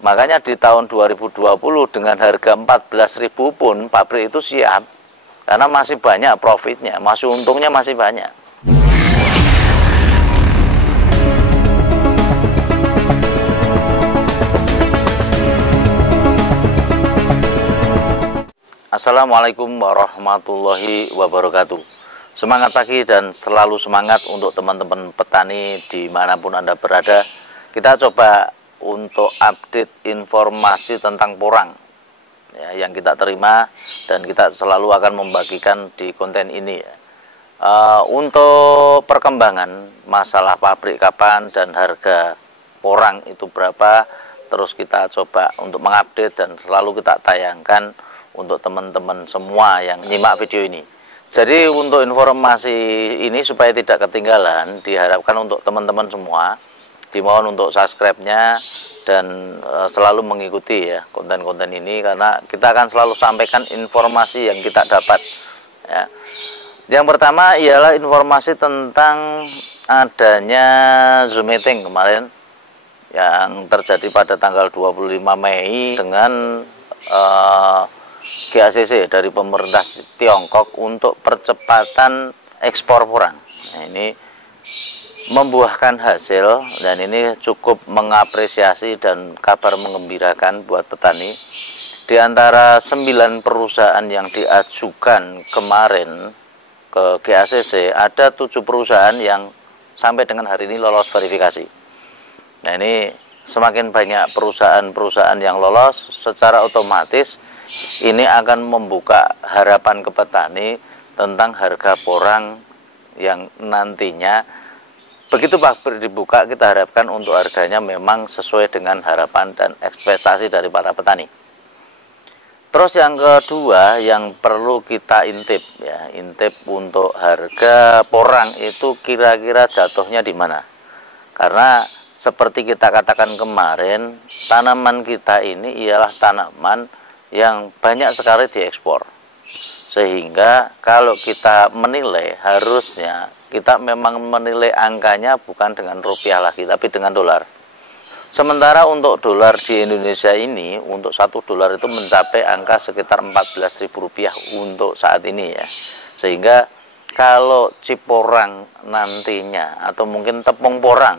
Makanya di tahun 2020 dengan harga 14.000 pun pabrik itu siap, karena masih banyak profitnya, masih untungnya masih banyak. Assalamualaikum warahmatullahi wabarakatuh. Semangat pagi dan selalu semangat untuk teman-teman petani dimanapun Anda berada. Kita coba untuk update informasi tentang porang ya, yang kita terima, dan kita selalu akan membagikan di konten ini ya. Untuk perkembangan masalah pabrik kapan dan harga porang itu berapa, terus kita coba untuk mengupdate dan selalu kita tayangkan untuk teman-teman semua yang nyimak video ini. Jadi untuk informasi ini supaya tidak ketinggalan, diharapkan untuk teman-teman semua dimohon untuk subscribe-nya dan selalu mengikuti ya konten-konten ini, karena kita akan selalu sampaikan informasi yang kita dapat ya. Yang pertama ialah informasi tentang adanya Zoom meeting kemarin yang terjadi pada tanggal 25 Mei dengan GACC dari pemerintah Tiongkok untuk percepatan ekspor porang. Nah, ini membuahkan hasil dan ini cukup mengapresiasi dan kabar menggembirakan buat petani. Di antara 9 perusahaan yang diajukan kemarin ke GACC, ada 7 perusahaan yang sampai dengan hari ini lolos verifikasi. Nah, ini semakin banyak perusahaan-perusahaan yang lolos, secara otomatis ini akan membuka harapan ke petani tentang harga porang yang nantinya begitu pabrik dibuka, kita harapkan untuk harganya memang sesuai dengan harapan dan ekspektasi dari para petani. Terus yang kedua yang perlu kita intip ya, intip untuk harga porang itu kira-kira jatuhnya di mana. Karena seperti kita katakan kemarin, tanaman kita ini ialah tanaman yang banyak sekali diekspor. Sehingga kalau kita menilai, harusnya kita memang menilai angkanya bukan dengan rupiah lagi, tapi dengan dolar. Sementara untuk dolar di Indonesia ini, untuk $1 itu mencapai angka sekitar Rp14.000 untuk saat ini ya. Sehingga kalau chip porang nantinya, atau mungkin tepung porang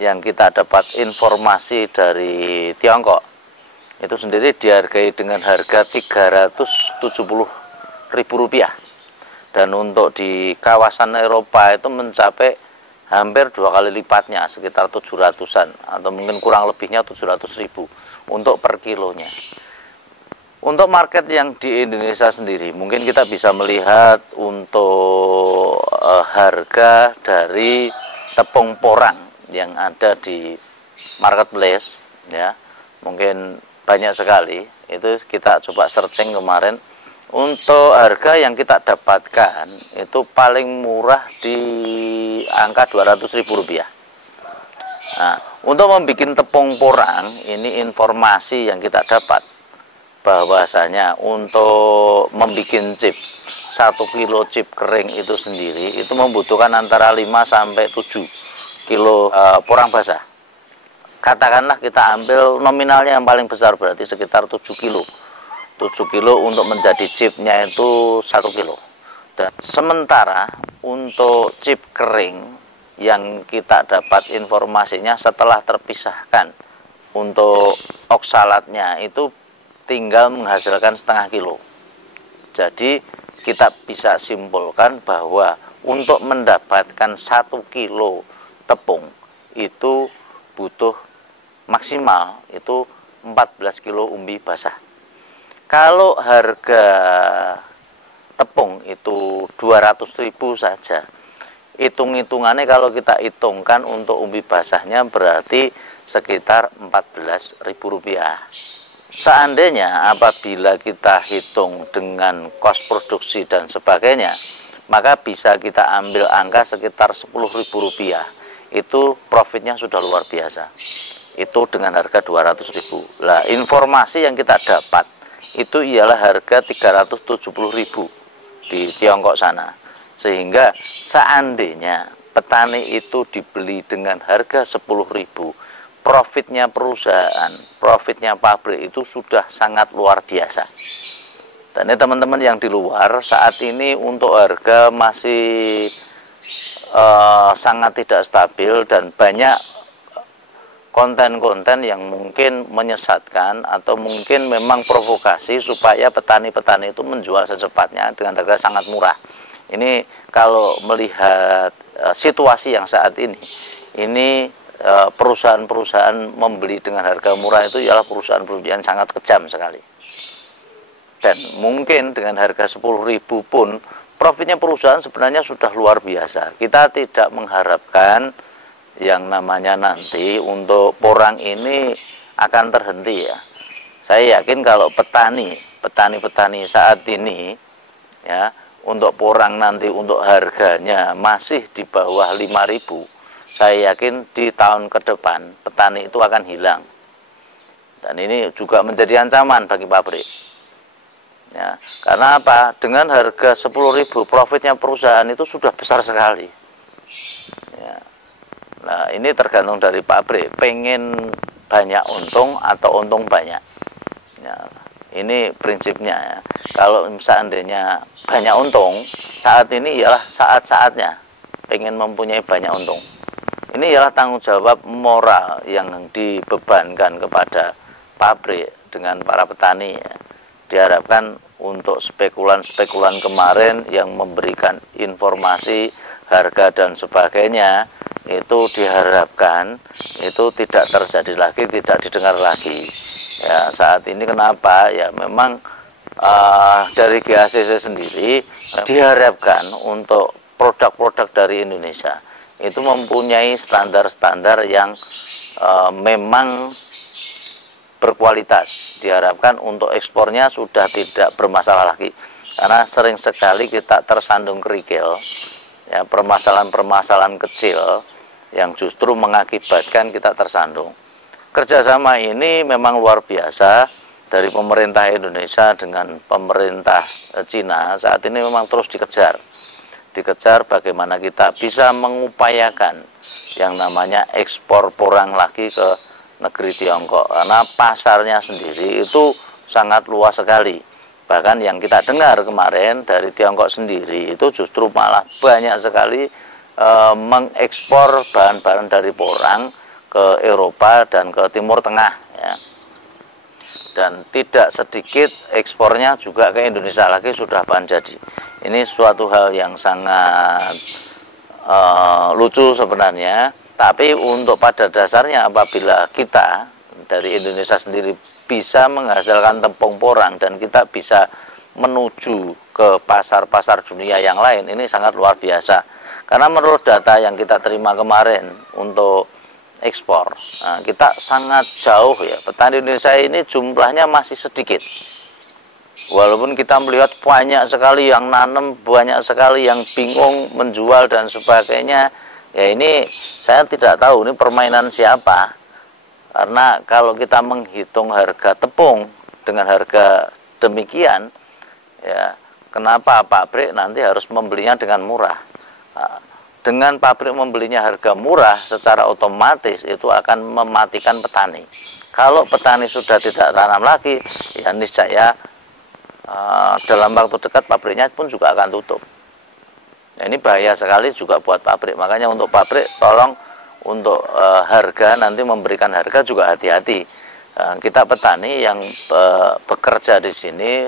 yang kita dapat informasi dari Tiongkok, itu sendiri dihargai dengan harga Rp370.000. Dan untuk di kawasan Eropa itu mencapai hampir 2 kali lipatnya, sekitar 700-an atau mungkin kurang lebihnya 700.000 untuk per kilonya. Untuk market yang di Indonesia sendiri, mungkin kita bisa melihat untuk harga dari tepung porang yang ada di marketplace ya, mungkin banyak sekali. Itu kita coba searching kemarin. Untuk harga yang kita dapatkan itu paling murah di angka Rp200.000. Nah, untuk membuat tepung porang, ini informasi yang kita dapat bahwasanya untuk membuat chip 1 kilo chip kering itu sendiri itu membutuhkan antara 5 sampai 7 kilo porang basah. Katakanlah kita ambil nominalnya yang paling besar, berarti sekitar 7 kilo. 7 kilo untuk menjadi chipnya itu 1 kilo. Dan sementara untuk chip kering yang kita dapat informasinya setelah terpisahkan untuk oksalatnya itu tinggal menghasilkan setengah kilo. Jadi kita bisa simpulkan bahwa untuk mendapatkan 1 kilo tepung itu butuh maksimal itu 14 kilo umbi basah. Kalau harga tepung itu 200.000 saja, hitung-hitungannya kalau kita hitungkan untuk umbi basahnya berarti sekitar Rp14.000. Seandainya apabila kita hitung dengan kos produksi dan sebagainya, maka bisa kita ambil angka sekitar Rp10.000. Itu profitnya sudah luar biasa. Itu dengan harga 200.000. Lah, informasi yang kita dapat itu ialah harga 370.000 di Tiongkok sana. Sehingga seandainya petani itu dibeli dengan harga 10.000, profitnya perusahaan, profitnya pabrik itu sudah sangat luar biasa. Dan ini teman-teman yang di luar saat ini untuk harga masih sangat tidak stabil, dan banyak konten-konten yang mungkin menyesatkan atau mungkin memang provokasi supaya petani-petani itu menjual secepatnya dengan harga sangat murah. Ini kalau melihat situasi yang saat ini perusahaan-perusahaan membeli dengan harga murah itu ialah perusahaan-perusahaan sangat kejam sekali. Dan mungkin dengan harga 10.000 pun profitnya perusahaan sebenarnya sudah luar biasa. Kita tidak mengharapkan yang namanya nanti untuk porang ini akan terhenti ya. Saya yakin kalau petani-petani saat ini ya, untuk porang nanti untuk harganya masih di bawah 5.000, saya yakin di tahun ke depan petani itu akan hilang. Dan ini juga menjadi ancaman bagi pabrik. Ya, karena apa? Dengan harga 10.000 profitnya perusahaan itu sudah besar sekali. Ya. Nah, ini tergantung dari pabrik, pengen banyak untung atau untung banyak. Ya, ini prinsipnya ya. Kalau seandainya banyak untung, saat ini ialah saat-saatnya pengen mempunyai banyak untung. Ini ialah tanggung jawab moral yang dibebankan kepada pabrik dengan para petani ya. Diharapkan untuk spekulan-spekulan kemarin yang memberikan informasi harga dan sebagainya, itu diharapkan itu tidak terjadi lagi, tidak didengar lagi ya. Saat ini kenapa ya, memang dari GACC sendiri diharapkan untuk produk-produk dari Indonesia itu mempunyai standar-standar yang memang berkualitas. Diharapkan untuk ekspornya sudah tidak bermasalah lagi, karena sering sekali kita tersandung kerikil ya, permasalahan-permasalahan kecil yang justru mengakibatkan kita tersandung. Kerjasama ini memang luar biasa dari pemerintah Indonesia dengan pemerintah Cina. Saat ini memang terus dikejar bagaimana kita bisa mengupayakan yang namanya ekspor porang lagi ke negeri Tiongkok, karena pasarnya sendiri itu sangat luas sekali. Bahkan yang kita dengar kemarin dari Tiongkok sendiri itu justru malah banyak sekali mengekspor bahan-bahan dari porang ke Eropa dan ke Timur Tengah ya. Dan tidak sedikit ekspornya juga ke Indonesia lagi sudah bahan jadi. Ini suatu hal yang sangat lucu sebenarnya. Tapi untuk pada dasarnya apabila kita dari Indonesia sendiri bisa menghasilkan tepung porang dan kita bisa menuju ke pasar-pasar dunia yang lain, ini sangat luar biasa. Karena menurut data yang kita terima kemarin untuk ekspor, nah, kita sangat jauh ya. Petani Indonesia ini jumlahnya masih sedikit. Walaupun kita melihat banyak sekali yang nanam, banyak sekali yang bingung menjual dan sebagainya. Ya, ini saya tidak tahu ini permainan siapa, karena kalau kita menghitung harga tepung dengan harga demikian ya, kenapa pabrik nanti harus membelinya dengan murah? Dengan pabrik membelinya harga murah, secara otomatis itu akan mematikan petani. Kalau petani sudah tidak tanam lagi, ya niscaya dalam waktu dekat pabriknya pun juga akan tutup. Nah, ini bahaya sekali juga buat pabrik. Makanya untuk pabrik tolong untuk harga, nanti memberikan harga juga hati-hati. Kita petani yang bekerja di sini,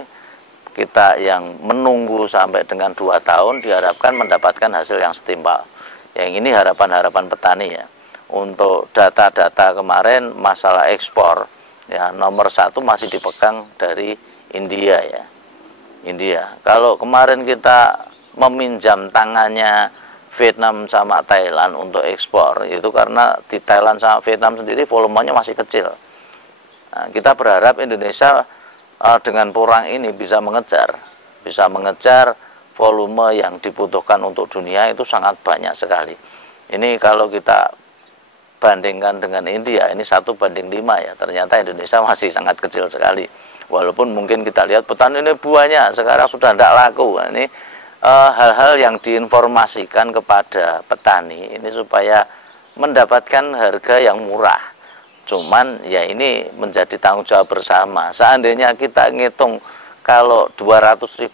kita yang menunggu sampai dengan 2 tahun diharapkan mendapatkan hasil yang setimpal. Yang ini harapan-harapan petani ya. Untuk data-data kemarin masalah ekspor ya, nomor 1 masih dipegang dari India ya. India. Kalau kemarin kita meminjam tangannya Vietnam sama Thailand untuk ekspor, itu karena di Thailand sama Vietnam sendiri volumenya masih kecil. Nah, kita berharap Indonesia dengan porang ini bisa mengejar volume yang dibutuhkan untuk dunia itu sangat banyak sekali. Ini kalau kita bandingkan dengan India, ini 1:5 ya, ternyata Indonesia masih sangat kecil sekali. Walaupun mungkin kita lihat petani ini banyak, sekarang sudah tidak laku. Nah, ini hal-hal yang diinformasikan kepada petani ini supaya mendapatkan harga yang murah, Cuman ya ini menjadi tanggung jawab bersama. Seandainya kita ngitung kalau 200.000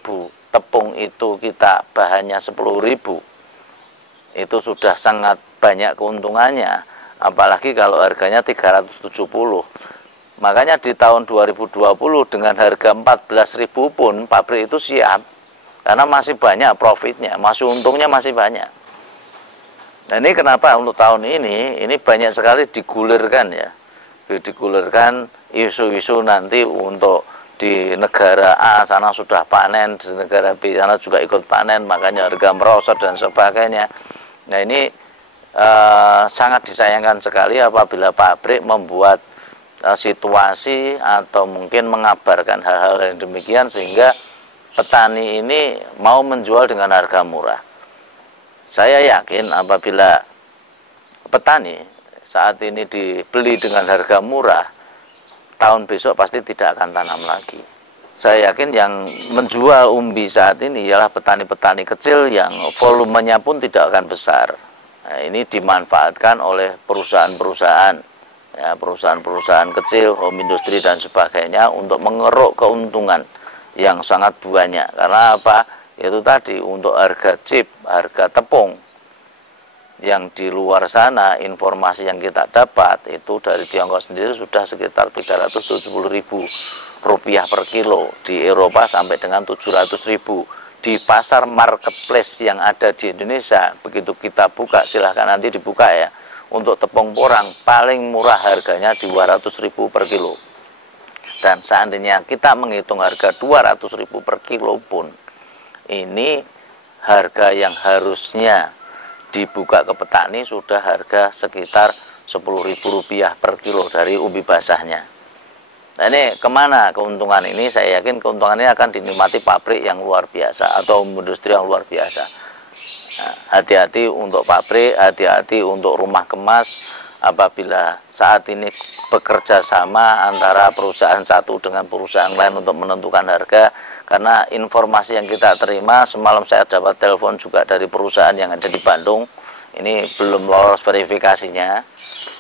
tepung itu kita bahannya 10.000, itu sudah sangat banyak keuntungannya. Apalagi kalau harganya 370. Makanya di tahun 2020 dengan harga 14.000 pun pabrik itu siap. Karena masih banyak profitnya, masih untungnya masih banyak. Nah ini kenapa untuk tahun ini banyak sekali digulirkan ya. Digulirkan isu-isu nanti untuk di negara A sana sudah panen, di negara B sana juga ikut panen, makanya harga merosot dan sebagainya. Nah ini sangat disayangkan sekali apabila pabrik membuat situasi atau mungkin mengabarkan hal-hal yang demikian sehingga petani ini mau menjual dengan harga murah. Saya yakin apabila petani saat ini dibeli dengan harga murah, tahun besok pasti tidak akan tanam lagi. Saya yakin yang menjual umbi saat ini ialah petani-petani kecil yang volumenya pun tidak akan besar. Nah, ini dimanfaatkan oleh perusahaan-perusahaan, ya, perusahaan-perusahaan kecil, home industry dan sebagainya untuk mengeruk keuntungan yang sangat banyak. Karena apa? Itu tadi untuk harga chip, harga tepung yang di luar sana, informasi yang kita dapat itu dari Tiongkok sendiri sudah sekitar 370.000 rupiah per kilo, di Eropa sampai dengan 700.000. Di pasar marketplace yang ada di Indonesia, begitu kita buka, silahkan nanti dibuka ya, untuk tepung porang paling murah harganya 200.000 per kilo. Dan seandainya kita menghitung harga 200.000 per kilo pun, ini harga yang harusnya dibuka ke petani sudah harga sekitar 10.000 rupiah per kilo dari umbi basahnya. Nah ini kemana keuntungan ini? Saya yakin keuntungan ini akan dinikmati pabrik yang luar biasa atau industri yang luar biasa. Hati-hati untuk pabrik, hati-hati untuk rumah kemas apabila saat ini bekerja sama antara perusahaan satu dengan perusahaan lain untuk menentukan harga. Karena informasi yang kita terima, semalam saya dapat telepon juga dari perusahaan yang ada di Bandung, ini belum lolos verifikasinya,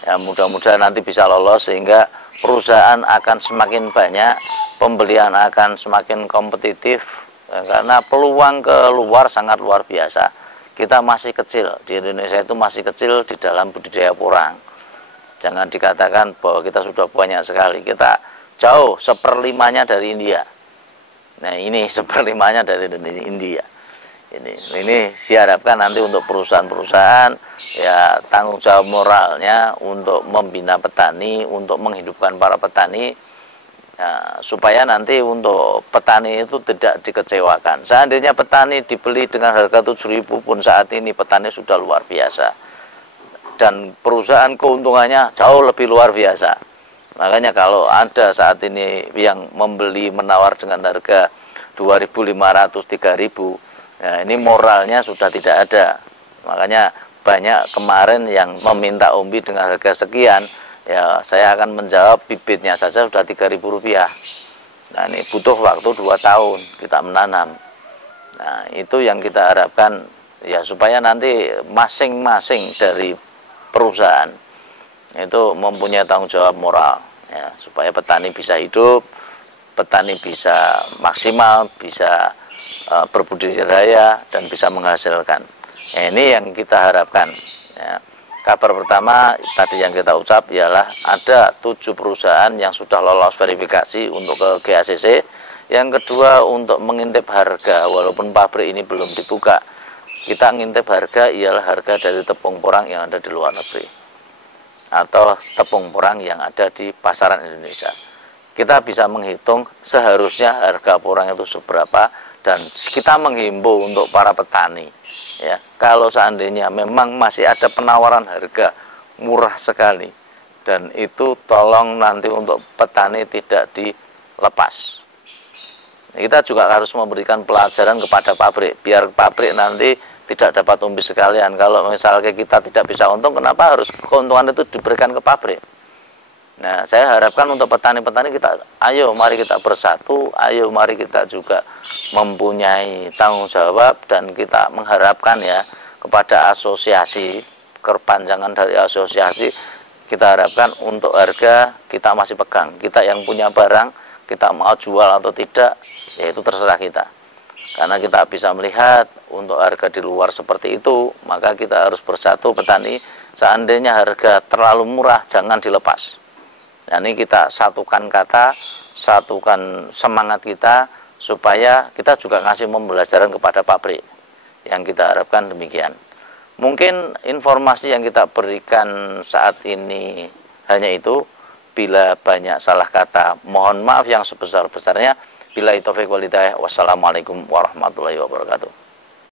ya mudah-mudahan nanti bisa lolos sehingga perusahaan akan semakin banyak, pembelian akan semakin kompetitif, ya, karena peluang keluar sangat luar biasa. Kita masih kecil, di Indonesia itu masih kecil di dalam budidaya porang. Jangan dikatakan bahwa kita sudah banyak sekali, kita jauh 1/5-nya dari India. Nah ini 1/5-nya dari India. Ini diharapkan nanti untuk perusahaan-perusahaan ya tanggung jawab moralnya untuk membina petani, untuk menghidupkan para petani ya, supaya nanti untuk petani itu tidak dikecewakan. Seandainya petani dibeli dengan harga 7.000 pun saat ini petani sudah luar biasa dan perusahaan keuntungannya jauh lebih luar biasa. Makanya kalau ada saat ini yang membeli menawar dengan harga 2.500, 3.000, ya ini moralnya sudah tidak ada. Makanya banyak kemarin yang meminta umbi dengan harga sekian, ya saya akan menjawab bibitnya saja sudah 3.000 rupiah. Nah ini butuh waktu 2 tahun kita menanam. Nah itu yang kita harapkan ya supaya nanti masing-masing dari perusahaan itu mempunyai tanggung jawab moral. Ya, supaya petani bisa hidup, petani bisa maksimal, bisa berbudidaya dan bisa menghasilkan. Ya, ini yang kita harapkan. Ya. Kabar pertama tadi yang kita ucap ialah ada 7 perusahaan yang sudah lolos verifikasi untuk ke GACC. Yang kedua untuk mengintip harga, walaupun pabrik ini belum dibuka, kita ngintip harga ialah harga dari tepung porang yang ada di luar negeri atau tepung porang yang ada di pasaran Indonesia. Kita bisa menghitung seharusnya harga porang itu seberapa dan kita menghimbau untuk para petani ya, kalau seandainya memang masih ada penawaran harga murah sekali dan itu tolong nanti untuk petani tidak dilepas. Kita juga harus memberikan pelajaran kepada pabrik biar pabrik nanti tidak dapat umbi sekalian. Kalau misalnya kita tidak bisa untung, kenapa harus keuntungan itu diberikan ke pabrik? Nah, saya harapkan untuk petani-petani kita, ayo mari kita bersatu, ayo mari kita juga mempunyai tanggung jawab dan kita mengharapkan ya kepada asosiasi, kepanjangan dari asosiasi, kita harapkan untuk harga kita masih pegang. Kita yang punya barang, kita mau jual atau tidak, ya itu terserah kita. Karena kita bisa melihat untuk harga di luar seperti itu, maka kita harus bersatu petani. Seandainya harga terlalu murah, jangan dilepas. Nah, ini kita satukan kata, satukan semangat kita, supaya kita juga ngasih pembelajaran kepada pabrik. Yang kita harapkan demikian. Mungkin informasi yang kita berikan saat ini hanya itu. Bila banyak salah kata, mohon maaf yang sebesar-besarnya. Billahi taufiq wal hidayah. Wassalamualaikum warahmatullahi wabarakatuh.